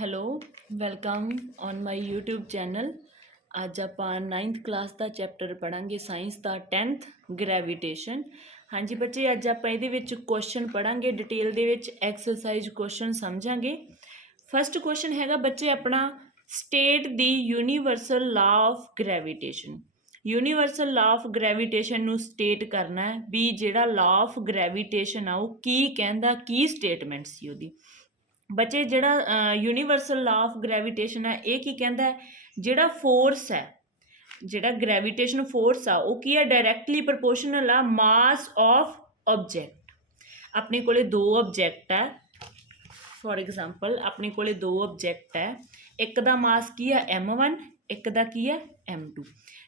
Hello welcome on my YouTube channel. ਅੱਜ ਆਪਾਂ 9th class ਦਾ chapter ਪੜ੍ਹਾਂਗੇ science ਦਾ 10th gravitation. ਹਾਂਜੀ ਬੱਚੇ, ਅੱਜ ਆਪਾਂ ਇਹਦੇ ਵਿੱਚ ਕੁਐਸਚਨ ਪੜ੍ਹਾਂਗੇ ਡਿਟੇਲ ਦੇ ਵਿੱਚ, ਐਕਸਰਸਾਈਜ਼ ਕੁਐਸਚਨ ਸਮਝਾਂਗੇ। ਫਸਟ ਕੁਐਸਚਨ ਹੈਗਾ ਬੱਚੇ ਆਪਣਾ, state the universal law of gravitation. Universal law of gravitation ਨੂੰ ਸਟੇਟ ਕਰਨਾ ਹੈ ਵੀ ਜਿਹੜਾ ਲਾ ਆਫ ਗ੍ਰੈਵੀਟੇਸ਼ਨ ਆ ਉਹ ਕੀ ਕਹਿੰਦਾ, ਕੀ ਸਟੇਟਮੈਂਟ ਸੀ ਉਹਦੀ। ਬੱਚੇ ਜਿਹੜਾ ਯੂਨੀਵਰਸਲ ਲਾ ਆਫ ਗ੍ਰੈਵੀਟੇਸ਼ਨ ਹੈ ਇਹ ਕੀ ਕਹਿੰਦਾ ਹੈ, ਜਿਹੜਾ ਫੋਰਸ ਹੈ, ਜਿਹੜਾ ਗ੍ਰੈਵੀਟੇਸ਼ਨ ਫੋਰਸ ਆ ਉਹ ਕੀ ਹੈ, ਡਾਇਰੈਕਟਲੀ ਪ੍ਰਪੋਰਸ਼ਨਲ ਆ ਮਾਸ ਆਫ ਆਬਜੈਕਟ। ਆਪਣੇ ਕੋਲੇ ਦੋ ਆਬਜੈਕਟ ਹੈ, ਫੋਰ ਐਗਜ਼ਾਮਪਲ ਆਪਣੇ ਕੋਲੇ ਦੋ ਆਬਜੈਕਟ ਹੈ, ਇੱਕ ਦਾ ਮਾਸ ਕੀ ਹੈ m1, ਇੱਕ ਦਾ ਕੀ ਹੈ m2।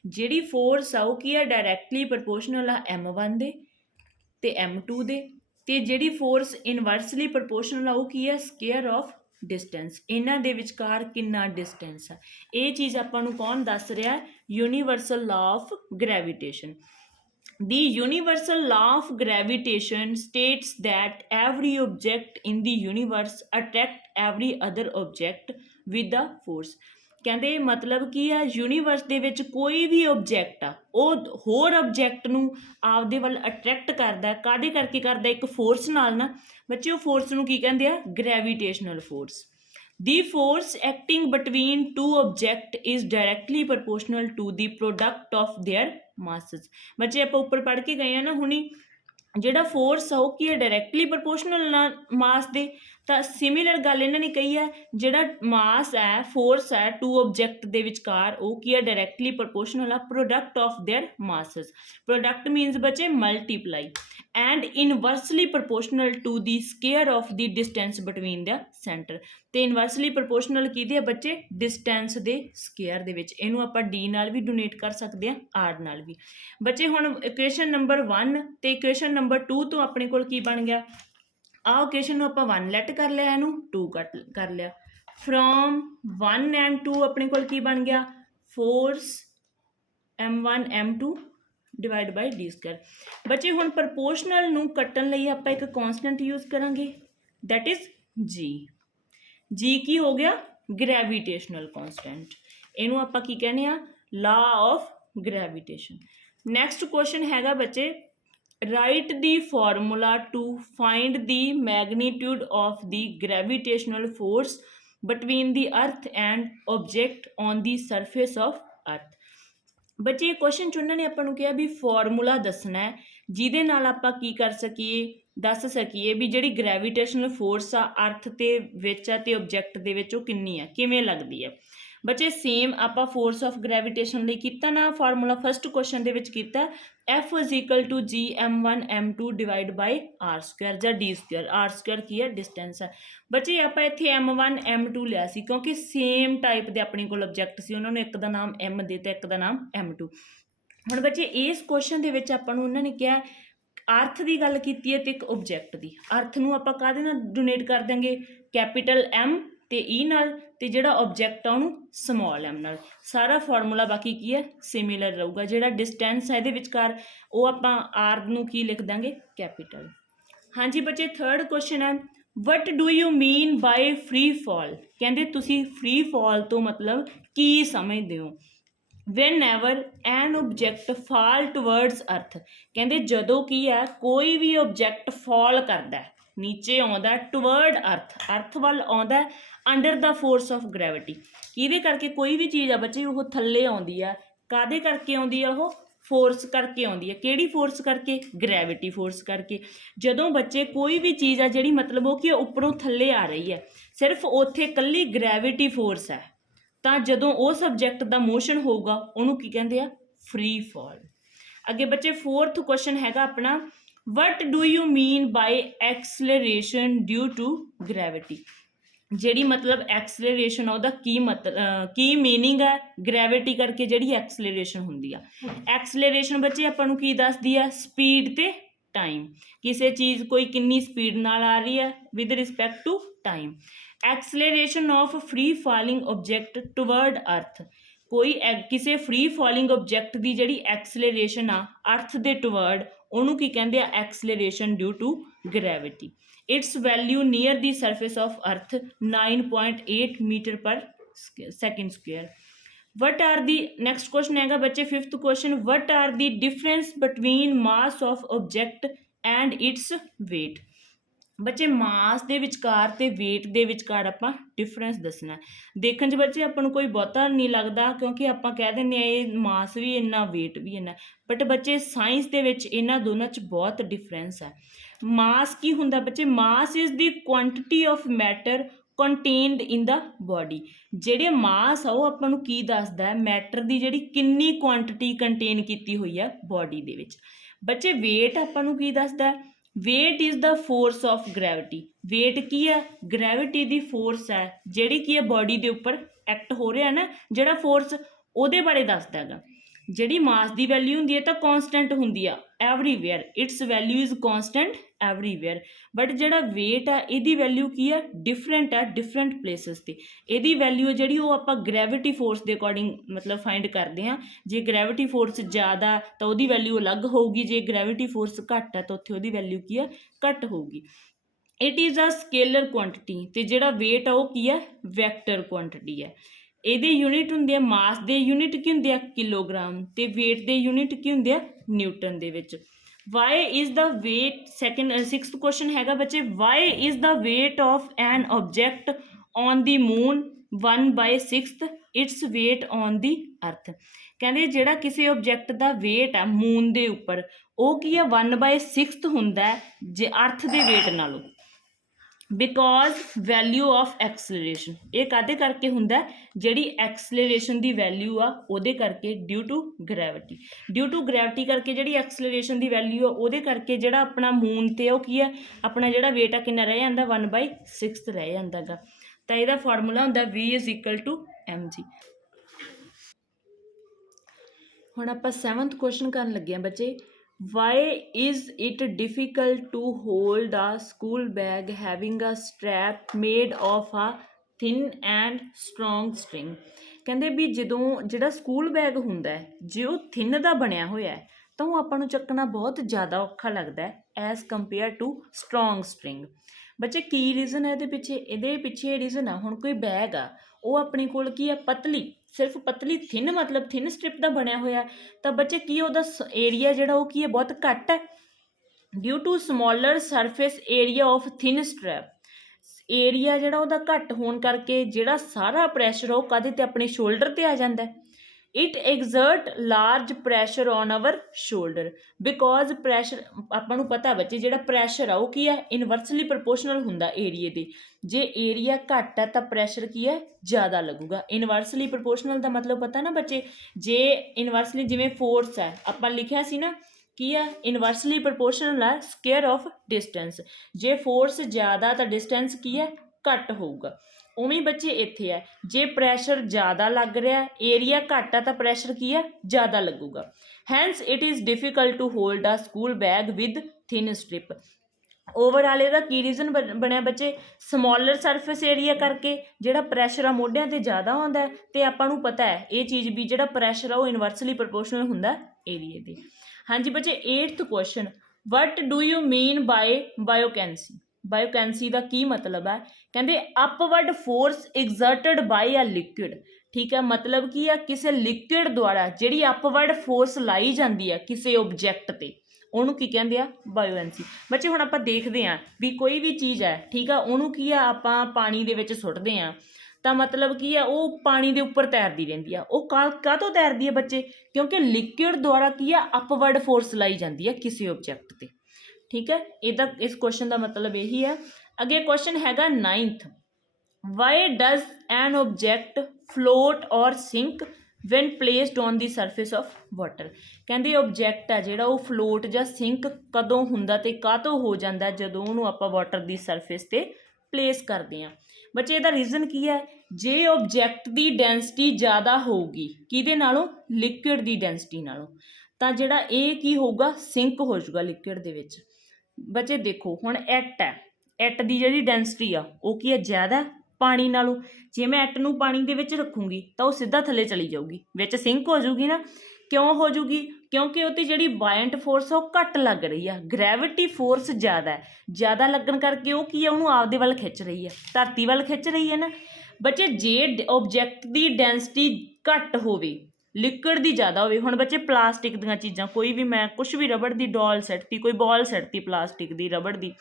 ਜਿਹੜੀ ਫੋਰਸ ਆ ਉਹ ਕੀ ਹੈ, ਡਾਇਰੈਕਟਲੀ ਪ੍ਰਪੋਰਸ਼ਨਲ ਆ m1 ਦੇ ਤੇ m2 ਦੇ, ਤੇ ਜਿਹੜੀ ਫੋਰਸ ਇਨਵਰਸਲੀ ਪ੍ਰਪੋਰਸ਼ਨਲ ਆ ਉਹ ਕੀ ਹੈ, ਸਕੇਅਰ ਆਫ ਡਿਸਟੈਂਸ। ਇਹਨਾਂ ਦੇ ਵਿਚਕਾਰ ਕਿੰਨਾ ਡਿਸਟੈਂਸ ਆ, ਇਹ ਚੀਜ਼ ਆਪਾਂ ਨੂੰ ਕੌਣ ਦੱਸ ਰਿਹਾ, universal law of gravitation. The universal law of gravitation states that every object in the universe attract every other object with the force। ਕਹਿੰਦੇ ਮਤਲਬ ਕੀ ਆ, ਯੂਨੀਵਰਸ ਦੇ ਵਿੱਚ ਕੋਈ ਵੀ ਆਬਜੈਕਟ ਆ ਉਹ ਹੋਰ ਆਬਜੈਕਟ ਨੂੰ ਆਪਦੇ ਵੱਲ ਅਟਰੈਕਟ ਕਰਦਾ। ਕਾਹਦੇ ਕਰਕੇ ਕਰਦਾ, ਇੱਕ ਫੋਰਸ ਨਾਲ ਨਾ ਬੱਚੇ। ਉਹ ਫੋਰਸ ਨੂੰ ਕੀ ਕਹਿੰਦੇ ਆ, ਗ੍ਰੈਵੀਟੇਸ਼ਨਲ force. The force acting between two objects is directly proportional to the product of their masses। ਬੱਚੇ ਆਪਾਂ ਉੱਪਰ ਪੜ੍ਹ ਕੇ ਗਏ ਆ ਨਾ ਹੁਣੀ, ਜਿਹੜਾ ਫੋਰਸ ਆ ਉਹ ਕੀ ਹੈ, ਡਾਇਰੈਕਟਲੀ ਪ੍ਰਪੋਰਸ਼ਨਲ ਨਾਲ ਮਾਸ ਦੇ। ਤਾਂ ਸਿਮਿਲਰ ਗੱਲ ਇਹਨਾਂ ਨੇ ਕਹੀ ਹੈ, ਜਿਹੜਾ ਮਾਸ ਹੈ, ਫੋਰਸ ਹੈ ਟੂ ਆਬਜੈਕਟ ਦੇ ਵਿਚਕਾਰ, ਉਹ ਕੀ ਹੈ, ਡਾਇਰੈਕਟਲੀ ਪ੍ਰਪੋਰਸ਼ਨਲ ਆ product of there masses. Product means ਬੱਚੇ multiply, and inversely ਪ੍ਰਪੋਰਸ਼ਨਲ to the square of the distance between the centre. ਤੇ ਇਨਵਰਸਲੀ ਪ੍ਰਪੋਰਸ਼ਨਲ ਕਿਹਦੇ ਆ ਬੱਚੇ, ਡਿਸਟੈਂਸ ਦੇ ਸਕੇਅਰ ਦੇ ਵਿੱਚ। ਇਹਨੂੰ ਆਪਾਂ ਡੀ ਨਾਲ ਵੀ ਡੋਨੇਟ ਕਰ ਸਕਦੇ ਹਾਂ, ਆਰ ਨਾਲ ਵੀ। ਬੱਚੇ ਹੁਣ ਇਕੁਏਸ਼ਨ ਨੰਬਰ 1 ਤੇ ਇਕੁਏਸ਼ਨ ਨੰਬਰ 2 ਤੋਂ ਆਪਣੇ ਕੋਲ ਕੀ ਬਣ ਗਿਆ, ਆਹ ਇਕੁਏਸ਼ਨ ਨੂੰ ਆਪਾਂ 1 ਲੈਟ ਕਰ ਲਿਆ, ਇਹਨੂੰ 2 ਕਰ ਲਿਆ। ਫਰੋਮ 1 ਐਂਡ 2 ਆਪਣੇ ਕੋਲ ਕੀ ਬਣ ਗਿਆ, force m1 m2 divide by D square. ਬੱਚੇ ਹੁਣ ਪ੍ਰਪੋਰਸ਼ਨਲ ਨੂੰ ਕੱਟਣ ਲਈ ਆਪਾਂ ਇੱਕ ਕੌਂਸਟੈਂਟ ਯੂਜ਼ ਕਰਾਂਗੇ, ਦੈਟ ਇਜ਼ ਜੀ। ਜੀ ਕੀ ਹੋ ਗਿਆ, ਗ੍ਰੈਵੀਟੇਸ਼ਨਲ ਕੌਂਸਟੈਂਟ। ਇਹਨੂੰ ਆਪਾਂ ਕੀ ਕਹਿੰਦੇ ਆ, law of gravitation. Next question ਹੈਗਾ ਬੱਚੇ, right the formula to find the magnitude of the gravitational force between the earth and object on the surface of earth. ਬੱਚੇ ਇਹ ਕੁਐਸਚਨ 'ਚ ਉਹਨਾਂ ਨੇ ਆਪਾਂ ਨੂੰ ਕਿਹਾ ਵੀ ਫਾਰਮੂਲਾ ਦੱਸਣਾ ਹੈ ਜਿਹਦੇ ਨਾਲ ਆਪਾਂ ਕੀ ਕਰ ਸਕੀਏ, ਦੱਸ ਸਕੀਏ ਵੀ ਜਿਹੜੀ ਗ੍ਰੈਵੀਟੇਸ਼ਨਲ ਫੋਰਸ ਆ ਅਰਥ ਤੇ ਵਿੱਚ ਆ ਤੇ ਆਬਜੈਕਟ ਦੇ ਵਿੱਚ ਉਹ ਕਿੰਨੀ ਆ, ਕਿਵੇਂ ਲੱਗਦੀ ਆ। ਬੱਚੇ ਸੇਮ ਆਪਾਂ ਫੋਰਸ ਆਫ ਗ੍ਰੈਵੀਟੇਸ਼ਨ ਲਈ ਕੀਤਾ ਨਾ ਫਾਰਮੂਲਾ, ਫਸਟ ਕੁਐਸਚਨ ਦੇ ਵਿੱਚ ਕੀਤਾ F is equal to G m1 m2 divide by R square ਜਾਂ ਡੀ ਸਕੁਅਰ। ਆਰ ਸਕੁਅਰ ਕੀ ਹੈ, ਡਿਸਟੈਂਸ ਹੈ। ਬੱਚੇ ਆਪਾਂ ਇੱਥੇ m1 m2 ਲਿਆ ਸੀ ਕਿਉਂਕਿ ਸੇਮ ਟਾਈਪ ਦੇ ਆਪਣੇ ਕੋਲ ਆਬਜੈਕਟ ਸੀ, ਉਹਨਾਂ ਨੂੰ ਇੱਕ ਦਾ ਨਾਮ m ਦੇ ਤੇ ਇੱਕ ਦਾ ਨਾਮ m2। ਹੁਣ ਬੱਚੇ ਇਸ ਕੁਐਸਚਨ ਦੇ ਵਿੱਚ ਆਪਾਂ ਨੂੰ ਉਹਨਾਂ ਨੇ ਕਿਹਾ ਅਰਥ ਦੀ ਗੱਲ ਕੀਤੀ ਹੈ ਤੇ ਇੱਕ ਆਬਜੈਕਟ ਦੀ। ਅਰਥ ਨੂੰ ਆਪਾਂ ਕਾਹਦੇ ਨਾਲ ਡੋਨੇਟ ਕਰ ਦਾਂਗੇ, ਕੈਪੀਟਲ M ਤੇ E ਨਾਲ, ਤੇ ਜਿਹੜਾ ਆਬਜੈਕਟ ਆ ਉਹਨੂੰ ਸਮਾਲ m ਨਾਲ। ਸਾਰਾ ਫਾਰਮੂਲਾ ਬਾਕੀ ਕੀ ਹੈ, ਸਿਮਿਲਰ ਰਹੂਗਾ। ਜਿਹੜਾ ਡਿਸਟੈਂਸ ਹੈ ਇਹਦੇ ਵਿਚਕਾਰ ਉਹ ਆਪਾਂ r ਨੂੰ ਕੀ ਲਿਖ ਦਾਂਗੇ, ਕੈਪੀਟਲ। ਹਾਂਜੀ ਬੱਚੇ, ਥਰਡ ਕੁਐਸਚਨ ਹੈ, what do you mean by free fall. ਕਹਿੰਦੇ ਤੁਸੀਂ ਫ੍ਰੀ ਫਾਲ ਤੋਂ ਮਤਲਬ ਕੀ ਸਮਝਦੇ ਹੋ। whenever an object fall towards earth। ਕਹਿੰਦੇ ਜਦੋਂ ਕੀ ਹੈ, ਕੋਈ ਵੀ ਆਬਜੈਕਟ ਫਾਲ ਕਰਦਾ, ਨੀਚੇ ਆਉਂਦਾ ਟੁਵਰਡ ਅਰਥ, ਅਰਥ ਵੱਲ ਆਉਂਦਾ, under the force of gravity. ਕਿਹਦੇ ਕਰਕੇ, ਕੋਈ ਵੀ ਚੀਜ਼ ਆ ਬੱਚੇ ਉਹ ਥੱਲੇ ਆਉਂਦੀ ਆ, ਕਾਹਦੇ ਕਰਕੇ ਆਉਂਦੀ ਆ, ਉਹ ਫੋਰਸ ਕਰਕੇ ਆਉਂਦੀ ਹੈ। ਕਿਹੜੀ ਫੋਰਸ ਕਰਕੇ, ਗ੍ਰੈਵਿਟੀ ਫੋਰਸ ਕਰਕੇ। ਜਦੋਂ ਬੱਚੇ ਕੋਈ ਵੀ ਚੀਜ਼ ਆ ਜਿਹੜੀ ਮਤਲਬ ਉਹ ਕਿ ਉੱਪਰੋਂ ਥੱਲੇ ਆ ਰਹੀ ਹੈ, ਸਿਰਫ ਉੱਥੇ ਇਕੱਲੀ ਗ੍ਰੈਵਿਟੀ ਫੋਰਸ ਹੈ, ਤਾਂ ਜਦੋਂ ਉਹ ਸਬਜੈਕਟ ਦਾ ਮੋਸ਼ਨ ਹੋਊਗਾ ਉਹਨੂੰ ਕੀ ਕਹਿੰਦੇ ਆ, ਫ੍ਰੀ ਫਾਲ। ਅੱਗੇ ਬੱਚੇ ਫੋਰਥ ਕੁਐਸਚਨ ਹੈਗਾ ਆਪਣਾ, what do you mean by acceleration due to gravity. ਜਿਹੜੀ ਮਤਲਬ ਐਕਸਲਰੇਸ਼ਨ ਆ ਉਹਦਾ ਕੀ ਮੀਨਿੰਗ ਹੈ, ਗ੍ਰੈਵਿਟੀ ਕਰਕੇ ਜਿਹੜੀ ਐਕਸਲਰੇਸ਼ਨ ਹੁੰਦੀ ਆ। ਐਕਸਲਰੇਸ਼ਨ ਬੱਚੇ ਆਪਾਂ ਨੂੰ ਕੀ ਦੱਸਦੀ ਆ, ਸਪੀਡ ਤੇ ਟਾਈਮ। ਕਿਸੇ ਚੀਜ਼ ਕੋਈ ਕਿੰਨੀ ਸਪੀਡ ਨਾਲ ਆ ਰਹੀ ਹੈ with respect to time. Acceleration of free falling object toward earth. ਕੋਈ ਕਿਸੇ ਫ੍ਰੀ ਫਾਲਿੰਗ ਆਬਜੈਕਟ ਦੀ ਜਿਹੜੀ ਐਕਸਲੇਰੇਸ਼ਨ ਆ ਅਰਥ ਦੇ ਟੁਵਰਡ, ਉਹਨੂੰ ਕੀ ਕਹਿੰਦੇ ਆ, acceleration due to gravity. Its value near the surface of earth 9.8 metre per second square. What are the, next question ਹੈਗਾ ਬੱਚੇ 5th question, what are the difference between mass of object and its weight. ਬੱਚੇ mass ਦੇ ਵਿਚਕਾਰ ਤੇ wait ਦੇ ਵਿਚਕਾਰ ਆਪਾਂ difference ਦੱਸਣਾ। ਦੇਖਣ 'ਚ ਬੱਚੇ ਆਪਾਂ ਨੂੰ ਕੋਈ ਬਹੁਤਾ ਨਹੀਂ ਲੱਗਦਾ, ਕਿਉਂਕਿ ਆਪਾਂ ਕਹਿ ਦਿੰਦੇ ਆ ਇਹ ਮਾਸ ਵੀ ਇੰਨਾ ਵੇਟ ਵੀ ਇੰਨਾ, ਬਟ ਬੱਚੇ ਸਾਇੰਸ ਦੇ ਵਿੱਚ ਇਹਨਾਂ ਦੋਨਾਂ 'ਚ ਬਹੁਤ ਡਿਫਰੈਂਸ ਹੈ। ਮਾਸ ਕੀ ਹੁੰਦਾ ਬੱਚੇ? Mass is the quantity of matter contained in the body. ਜਿਹੜੇ ਮਾਸ ਆ ਉਹ ਆਪਾਂ ਨੂੰ ਕੀ ਦੱਸਦਾ ਹੈ? ਮੈਟਰ ਦੀ ਜਿਹੜੀ ਕਿੰਨੀ ਕੁਆਂਟਿਟੀ ਕੰਟੇਨ ਕੀਤੀ ਹੋਈ ਆ ਬੋਡੀ ਦੇ ਵਿੱਚ। ਬੱਚੇ ਵੇਟ ਆਪਾਂ ਨੂੰ ਕੀ ਦੱਸਦਾ? Weight is the force of gravity. Weight ਕੀ ਹੈ? ਗ੍ਰੈਵਿਟੀ ਦੀ ਫੋਰਸ ਹੈ ਜਿਹੜੀ ਕੀ ਹੈ ਬੋਡੀ ਦੇ ਉੱਪਰ ਐਕਟ ਹੋ ਰਿਹਾ ਨਾ, ਜਿਹੜਾ ਫੋਰਸ, ਉਹਦੇ ਬਾਰੇ ਦੱਸਦਾ ਹੈਗਾ। ਜਿਹੜੀ ਮਾਸ ਦੀ ਵੈਲਿਊ ਹੁੰਦੀ ਹੈ ਤਾਂ ਕੌਨਸਟੈਂਟ ਹੁੰਦੀ ਆ everywhere, its value is constant everywhere. But ਜਿਹੜਾ ਵੇਟ ਆ ਇਹਦੀ ਵੈਲਿਊ ਕੀ ਆ? ਡਿਫਰੈਂਟ ਆ ਡਿਫਰੈਂਟ ਪਲੇਸਿਸ 'ਤੇ। ਇਹਦੀ ਵੈਲਿਊ ਹੈ ਜਿਹੜੀ ਉਹ ਆਪਾਂ ਗ੍ਰੈਵਿਟੀ ਫੋਰਸ ਦੇ ਅਕੋਰਡਿੰਗ ਮਤਲਬ ਫਾਈਂਡ ਕਰਦੇ ਹਾਂ। ਜੇ ਗ੍ਰੈਵਿਟੀ ਫੋਰਸ ਜ਼ਿਆਦਾ ਤਾਂ ਉਹਦੀ ਵੈਲਿਊ ਅਲੱਗ ਹੋਊਗੀ, ਜੇ ਗ੍ਰੈਵਿਟੀ ਫੋਰਸ ਘੱਟ ਆ ਤਾਂ ਉੱਥੇ ਉਹਦੀ ਵੈਲਿਊ ਕੀ ਆ? ਘੱਟ ਹੋਊਗੀ। It is a scalar quantity, ਅਤੇ ਜਿਹੜਾ ਵੇਟ ਆ ਉਹ ਕੀ ਆ? ਵੈਕਟਰ ਕੁਆਂਟਿਟੀ ਹੈ। ਇਹਦੇ ਯੂਨਿਟ ਹੁੰਦੇ ਆ, ਮਾਸ ਦੇ ਯੂਨਿਟ ਕੀ ਹੁੰਦੇ ਆ? ਕਿਲੋਗ੍ਰਾਮ, ਤੇ ਵੇਟ ਦੇ ਯੂਨਿਟ ਕੀ ਹੁੰਦੇ ਆ? ਨਿਊਟਨ ਦੇ ਵਿੱਚ। Why is the weight, 6th question ਹੈਗਾ ਬੱਚੇ, why is the weight of an object on the moon 1/6 its weight on the earth. ਕਹਿੰਦੇ ਜਿਹੜਾ ਕਿਸੇ ਆਬਜੈਕਟ ਦਾ ਵੇਟ ਆ ਮੂਨ ਦੇ ਉੱਪਰ, ਉਹ ਕੀ ਆ? 1/6 ਹੁੰਦਾ ਜੇ ਅਰਥ ਦੇ ਵੇਟ ਨਾਲੋਂ। ਬਿਕੋਜ਼ ਵੈਲਿਊ ਆਫ ਐਕਸਲਰੇਸ਼ਨ, ਇਹ ਕਾਹਦੇ ਕਰਕੇ ਹੁੰਦਾ? ਜਿਹੜੀ ਐਕਸਲਰੇਸ਼ਨ ਦੀ ਵੈਲਿਊ ਆ ਉਹਦੇ ਕਰਕੇ, due to gravity. Due to gravity ਕਰਕੇ ਜਿਹੜੀ ਐਕਸਲਰੇਸ਼ਨ ਦੀ ਵੈਲਿਊ ਆ ਉਹਦੇ ਕਰਕੇ ਜਿਹੜਾ ਆਪਣਾ ਮੂਨ 'ਤੇ ਉਹ ਕੀ ਆ? ਆਪਣਾ ਜਿਹੜਾ ਵੇਟ ਆ ਕਿੰਨਾ ਰਹਿ ਜਾਂਦਾ? 1/6 ਰਹਿ ਜਾਂਦਾ ਗਾ। ਤਾਂ ਇਹਦਾ ਫਾਰਮੂਲਾ ਹੁੰਦਾ V = mg। ਹੁਣ ਆਪਾਂ 7th ਕੁਐਸਚਨ ਕਰਨ ਲੱਗੇ ਹਾਂ ਬੱਚੇ, why is it difficult to hold a school bag having a strap made of a thin and strong string। ਕਹਿੰਦੇ ਵੀ ਜਦੋਂ ਜਿਹੜਾ ਸਕੂਲ ਬੈਗ ਹੁੰਦਾ ਹੈ ਜੇ ਉਹ ਥਿਨ ਦਾ ਬਣਿਆ ਹੋਇਆ ਹੈ ਤਾਂ ਉਹ ਆਪਾਂ ਨੂੰ ਚੱਕਣਾ ਬਹੁਤ ਜ਼ਿਆਦਾ ਔਖਾ ਲੱਗਦਾ ਹੈ as compare to strong string. ਬੱਚੇ ਕੀ ਰੀਜ਼ਨ ਹੈ ਇਹਦੇ ਪਿੱਛੇ? ਇਹਦੇ ਪਿੱਛੇ ਰੀਜ਼ਨ ਆ, ਹੁਣ ਕੋਈ ਬੈਗ ਆ ਉਹ ਆਪਣੀ ਕੋਲ ਕੀ ਆ? ਪਤਲੀ, ਸਿਰਫ ਪਤਲੀ, ਥਿਨ ਮਤਲਬ ਥਿਨ ਸਟ੍ਰਿਪ ਦਾ ਬਣਿਆ ਹੋਇਆ, ਤਾਂ ਬੱਚੇ ਕੀ ਉਹਦਾ ਏਰੀਆ ਜਿਹੜਾ ਉਹ ਕੀ ਹੈ? ਬਹੁਤ ਘੱਟ ਹੈ। Due to smaller surface area of thin strap, area ਜਿਹੜਾ ਉਹਦਾ ਘੱਟ ਹੋਣ ਕਰਕੇ ਜਿਹੜਾ ਸਾਰਾ ਪ੍ਰੈਸ਼ਰ ਉਹ ਕਾਹਦੇ 'ਤੇ? ਆਪਣੇ ਸ਼ੋਲਡਰ 'ਤੇ ਆ ਜਾਂਦਾ ਹੈ। It exert large pressure on our shoulder, because pressure ਆਪਾਂ ਨੂੰ ਪਤਾ ਬੱਚੇ ਜਿਹੜਾ ਪ੍ਰੈਸ਼ਰ ਆ ਉਹ ਕੀ ਹੈ? ਇਨਵਰਸਲੀ ਪ੍ਰਪੋਰਸ਼ਨਲ ਹੁੰਦਾ ਏਰੀਏ ਦੇ। ਜੇ ਏਰੀਆ ਘੱਟ ਹੈ ਤਾਂ ਪ੍ਰੈਸ਼ਰ ਕੀ ਹੈ? ਜ਼ਿਆਦਾ ਲੱਗੂਗਾ। ਇਨਵਰਸਲੀ ਪ੍ਰਪੋਰਸ਼ਨਲ ਦਾ ਮਤਲਬ ਪਤਾ ਨਾ ਬੱਚੇ? ਜੇ ਇਨਵਰਸਲੀ ਜਿਵੇਂ ਫੋਰਸ ਹੈ ਆਪਾਂ ਲਿਖਿਆ ਸੀ ਨਾ, ਕੀ ਆ? ਇਨਵਰਸਲੀ ਪ੍ਰਪੋਰਸ਼ਨਲ ਹੈ ਸਕੁਅਰ ਆਫ ਡਿਸਟੈਂਸ। ਜੇ ਫੋਰਸ ਜ਼ਿਆਦਾ ਤਾਂ ਡਿਸਟੈਂਸ ਕੀ ਹੈ? ਘੱਟ ਹੋਊਗਾ। ਉਵੇਂ ਬੱਚੇ ਇੱਥੇ ਹੈ, ਜੇ ਪ੍ਰੈਸ਼ਰ ਜ਼ਿਆਦਾ ਲੱਗ ਰਿਹਾ, ਏਰੀਆ ਘੱਟ ਆ ਤਾਂ ਪ੍ਰੈਸ਼ਰ ਕੀ ਹੈ? ਜ਼ਿਆਦਾ ਲੱਗੂਗਾ। Hence it is difficult to hold a school bag with thin strip. Overall ਇਹਦਾ ਕੀ ਰੀਜ਼ਨ ਬਣਿਆ ਬੱਚੇ? ਸਮੋਲਰ ਸਰਫੇਸ ਏਰੀਆ ਕਰਕੇ ਜਿਹੜਾ ਪ੍ਰੈਸ਼ਰ ਆ ਮੋਢਿਆਂ 'ਤੇ ਜ਼ਿਆਦਾ ਆਉਂਦਾ, ਅਤੇ ਆਪਾਂ ਨੂੰ ਪਤਾ ਹੈ ਇਹ ਚੀਜ਼ ਵੀ ਜਿਹੜਾ ਪ੍ਰੈਸ਼ਰ ਆ ਉਹ ਇਨਵਰਸਲੀ ਪ੍ਰਪੋਰਸ਼ਨਲ ਹੁੰਦਾ ਏਰੀਏ ਦੇ। ਹਾਂਜੀ ਬੱਚੇ 8th question, what do you mean by buoyancy. Buoyancy ਦਾ ਕੀ ਮਤਲਬ ਹੈ? ਕਹਿੰਦੇ upward force exerted by a liquid. ਠੀਕ ਹੈ, ਮਤਲਬ ਕੀ ਆ? ਕਿਸੇ ਲਿਕੁਇਡ ਦੁਆਰਾ ਜਿਹੜੀ ਅਪਵਰਡ ਫੋਰਸ ਲਾਈ ਜਾਂਦੀ ਹੈ ਕਿਸੇ ਓਬਜੈਕਟ 'ਤੇ, ਉਹਨੂੰ ਕੀ ਕਹਿੰਦੇ ਆ? ਬਾਇਓਕੈਂਸੀ। ਬੱਚੇ ਹੁਣ ਆਪਾਂ ਦੇਖਦੇ ਹਾਂ ਵੀ ਕੋਈ ਵੀ ਚੀਜ਼ ਹੈ, ਠੀਕ ਆ, ਉਹਨੂੰ ਕੀ ਆ? ਆਪਾਂ ਪਾਣੀ ਦੇ ਵਿੱਚ ਸੁੱਟਦੇ ਹਾਂ ਤਾਂ ਮਤਲਬ ਕੀ ਆ? ਉਹ ਪਾਣੀ ਦੇ ਉੱਪਰ ਤੈਰਦੀ ਰਹਿੰਦੀ ਆ। ਉਹ ਕਾਹਤੋਂ ਤੈਰਦੀ ਹੈ ਬੱਚੇ? ਕਿਉਂਕਿ ਲਿਕੁਇਡ ਦੁਆਰਾ ਕੀ ਆ? ਅਪਵਰਡ ਫੋਰਸ ਲਾਈ ਜਾਂਦੀ ਹੈ ਕਿਸੇ ਓਬਜੈਕਟ 'ਤੇ। ਠੀਕ ਹੈ, ਇਹਦਾ ਇਸ ਕੁਐਸਚਨ ਦਾ ਮਤਲਬ ਇਹੀ ਹੈ। ਅੱਗੇ ਕੁਐਸਚਨ ਹੈਗਾ 9th, why does an object float or sink when placed on the surface of water. ਕਹਿੰਦੇ ਓਬਜੈਕਟ ਆ ਜਿਹੜਾ ਉਹ ਫਲੋਟ ਜਾਂ ਸਿੰਕ ਕਦੋਂ ਹੁੰਦਾ ਅਤੇ ਕਾਹਤੋਂ ਹੋ ਜਾਂਦਾ? ਜਦੋਂ ਉਹਨੂੰ ਆਪਾਂ ਵਾਟਰ ਦੀ ਸਰਫੇਸ 'ਤੇ ਪਲੇਸ ਕਰਦੇ ਹਾਂ। ਬੱਚੇ ਇਹਦਾ ਰੀਜ਼ਨ ਕੀ ਹੈ? ਜੇ ਓਬਜੈਕਟ ਦੀ ਡੈਂਸਿਟੀ ਜ਼ਿਆਦਾ ਹੋਊਗੀ ਕਿਹਦੇ ਨਾਲੋਂ? ਲਿਕੁਇਡ ਦੀ ਡੈਂਸਿਟੀ ਨਾਲੋਂ, ਤਾਂ ਜਿਹੜਾ ਇਹ ਕੀ ਹੋਊਗਾ? ਸਿੰਕ ਹੋ ਜਾਊਗਾ ਲਿਕੁਇਡ ਦੇ ਵਿੱਚ। ਬੱਚੇ ਦੇਖੋ ਹੁਣ ਐਟ ਹੈ, ਐਟ ਦੀ ਜਿਹੜੀ ਡੈਂਸਿਟੀ ਆ ਉਹ ਕੀ ਹੈ? ਜ਼ਿਆਦਾ, ਪਾਣੀ ਨਾਲੋਂ। ਜੇ ਮੈਂ ਐਟ ਨੂੰ ਪਾਣੀ ਦੇ ਵਿੱਚ ਰੱਖੂੰਗੀ ਤਾਂ ਉਹ ਸਿੱਧਾ ਥੱਲੇ ਚਲੀ ਜਾਊਗੀ, ਵਿੱਚ ਸਿੰਕ ਹੋ ਜਾਊਗੀ ਨਾ। ਕਿਉਂ ਹੋ ਜਾਊਗੀ? ਕਿਉਂਕਿ ਉਹ 'ਤੇ ਜਿਹੜੀ ਬਾਇੰਟ ਫੋਰਸ ਉਹ ਘੱਟ ਲੱਗ ਰਹੀ ਆ, ਗ੍ਰੈਵਿਟੀ ਫੋਰਸ ਜ਼ਿਆਦਾ ਹੈ। ਜ਼ਿਆਦਾ ਲੱਗਣ ਕਰਕੇ ਉਹ ਕੀ ਆ, ਉਹਨੂੰ ਆਪਦੇ ਵੱਲ ਖਿੱਚ ਰਹੀ ਆ, ਧਰਤੀ ਵੱਲ ਖਿੱਚ ਰਹੀ ਹੈ ਨਾ। ਬੱਚੇ ਜੇ ਓਬਜੈਕਟ ਦੀ ਡੈਂਸਿਟੀ ਘੱਟ ਹੋਵੇ, ਲਿਕੁਇਡ ਦੀ ਜ਼ਿਆਦਾ ਹੋਵੇ, ਹੁਣ ਬੱਚੇ ਪਲਾਸਟਿਕ ਦੀਆਂ ਚੀਜ਼ਾਂ, ਕੋਈ ਵੀ ਮੈਂ ਕੁਛ ਵੀ ਰਬੜ ਦੀ ਡੋਲ ਸੱਟਤੀ, ਕੋਈ ਬਾਲ ਸੱਟਤੀ ਪਲਾਸਟਿਕ ਦੀ, ਰਬੜ ਦੀ,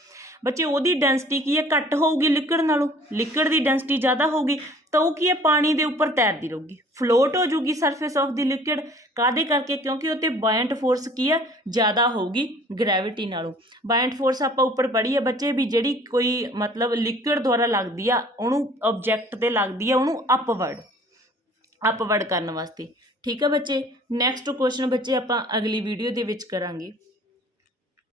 ਬੱਚੇ ਉਹਦੀ ਡੈਂਸਿਟੀ ਕੀ ਹੈ, ਘੱਟ ਹੋਊਗੀ ਲਿਕੁਇਡ ਨਾਲੋਂ। ਲਿਕੁਇਡ ਦੀ ਡੈਂਸਿਟੀ ਜ਼ਿਆਦਾ ਹੋਊਗੀ ਤਾਂ ਉਹ ਕੀ ਹੈ, ਪਾਣੀ ਦੇ ਉੱਪਰ ਤੈਰਦੀ ਰਹੂਗੀ, ਫਲੋਟ ਹੋ ਜੂਗੀ ਸਰਫੇਸ ਆਫ ਦੀ ਲਿਕੁਇਡ। ਕਾਹਦੇ ਕਰਕੇ? ਕਿਉਂਕਿ ਉਹ 'ਤੇ ਬਾਇੰਟ ਫੋਰਸ ਕੀ ਹੈ, ਜ਼ਿਆਦਾ ਹੋਊਗੀ ਗ੍ਰੈਵਿਟੀ ਨਾਲੋਂ। ਬਾਇੰਟ ਫੋਰਸ ਆਪਾਂ ਉੱਪਰ ਪੜ੍ਹੀ ਹੈ ਬੱਚੇ ਵੀ, ਜਿਹੜੀ ਕੋਈ ਮਤਲਬ ਲਿਕੁਇਡ ਦੁਆਰਾ ਲੱਗਦੀ ਆ, ਉਹਨੂੰ ਓਬਜੈਕਟ 'ਤੇ ਲੱਗਦੀ ਆ, ਉਹਨੂੰ ਅਪਵਰਡ ਕਰਨ ਵਾਸਤੇ। ਠੀਕ ਹੈ ਬੱਚੇ, ਨੈਕਸਟ ਕੁਐਸਚਨ ਬੱਚੇ ਆਪਾਂ ਅਗਲੀ ਵੀਡੀਓ ਦੇ ਵਿੱਚ ਕਰਾਂਗੇ।